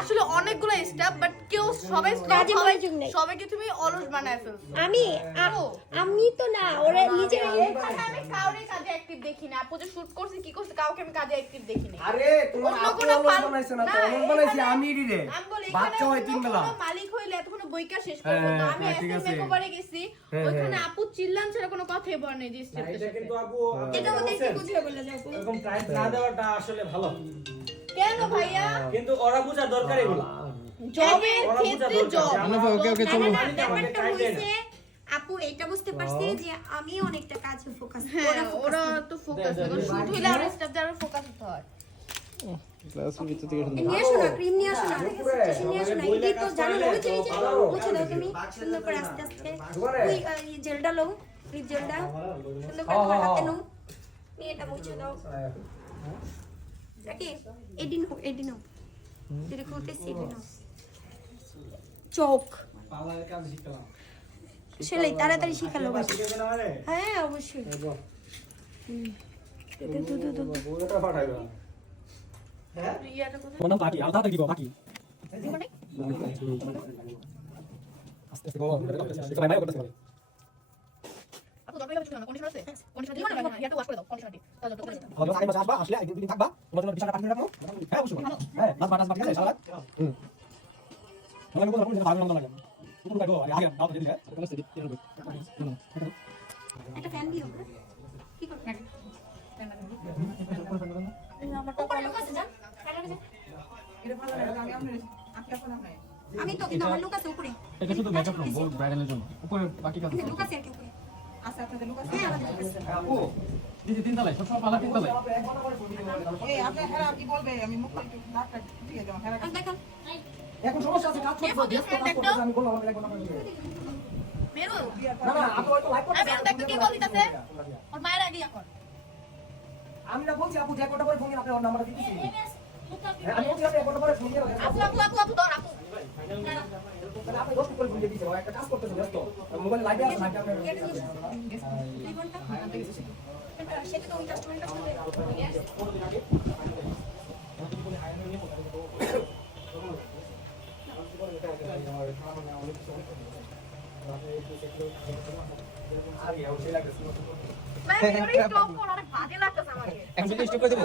আসলে অনেকগুলো staff but কেউ সবাইকে তুমি অলস বানায় ফেলছো। আমি তো না ওরা নিজে আমি কাউরে কাজে অ্যাক্টিভ দেখি না। আপু যে শুট করছে কি করছে কাউকে আমি কাজে অ্যাক্টিভ দেখি না। আরে তোমার আপু অলস বানাইছে না তো, অলস বানাইছি আমি রে। বাচ্চা হয় তিন বেলা। মালিক হইলে এতক্ষণ বইকা শেষ করবে তো। আমি এসএম মেকওভারে গেছি, ওখানে আপু চিল্লান ছাড়া কোনো কথাই বলে নাই যে স্টেপটা। এটা কিন্তু আপু এটা ওদের কি বুঝিয়ে বলে যাও এরকম প্রাইস না দেওয়াটা আসলে ভালো। কেন ভাইয়া? কিন্তু ওরা বুঝা দরকার এগুলো। জবের ক্ষেত্রে জব। ওকে চলো ব্যাপারটা হইছে আপু এটা বুঝতে পারছি যে আমি অনেকটা কাজে ফোকাস ওরা তো ফোকাস করে শুট হইলে আর স্টাফ যারা ফোকাস হতে হয়। ক্লাসের ভিতর থেকে নিয়ে আসো না ক্রিম নিয়ে আসো না স্টেশন নিয়ে আসো না এই তো জানো ওই যে মুছে দাও তুমি সুন্দর করে আস্তে আস্তে ওই জেলটা লও লিপ জেলটা সুন্দর করে তোমার হাতে নাও নিয়ে এটা মুছে দাও রাকি এডিনো যেটা খুলতেছি এডিনো চোখ পার্লারের কাজ শিখলাম। সেলাই তাড়াতাড়ি শিখালো বাস শিখে দিলাম আরে। হ্যাঁ অবশ্যই বউটা ফাটাইবা। ইয়াটা কোথায়? কোন বাকি আধা থেকে বাকি আস্তে আস্তে গো সবাই মাইরা করতেছে। আপু দরকার কিছু না কন্ডিশনার আছে কন্ডিশনার দিবা না ইয়াটা ওয়াশ করে দাও কন্ডিশনার দি তাহলে তো আমাদের আগে মাসে আসবা আসলে একদিন দুদিন থাকবা তোমার জন্য বিশাল পাঠিয়ে রাখবো। হ্যাঁ অবশ্যই হ্যাঁ লাস্ট বাকি আছে সারা রাত আমি বলবো তুমি ভালো লাগে তুমি দেখো আগে দাও তো দিলে একটা ফ্যান দিও কি করবে উপরে লোক আছে যান আমি তো কিন্তু আমার লোক আছে উপরে এটা শুধু মেকআপ রুম বল ব্রাইডালের জন্য উপরে বাকি কাজ লোক আছে আর কি উপরে আচ্ছা আপনাদের লোক আছে হ্যাঁ আমাদের লোক আছে আপু দিদি তিন তলায় সবসময় পালা তিন তলায় এই আপনি হেরা কি বলবে আমি মুখ একটু ডাক্তার দিয়ে দাও হেরা আর দেখো এখন সমস্যা আছে কাজ করতে ব্যস্ত কাজ করতে আমি বললাম আমাকে কোন মেরু না না আপু হয়তো লাইভ করতে আমি দেখতে কি কল দিতেছে ওর মায়ের আগে এখন আমি না বলছি আপু যে কোটা পরে ফোন আপনি ওর নাম্বার দিতেছি আমি বলছি আপনি কোটা পরে ফোন দিয়ে আপু ধর আপু তাহলে আপনি 10 করে ফোন দিয়ে দিছে ও একটা কাজ করতেছে ব্যস্ত মোবাইল লাইভে আছে নাকি আপনি রিবনটা সেটা তো ওই কাস্টমারটা করবে ভাই মেরু স্টপ কর অনেক বাজে লাগতেছে আমাকে এখন স্টপ করে দেব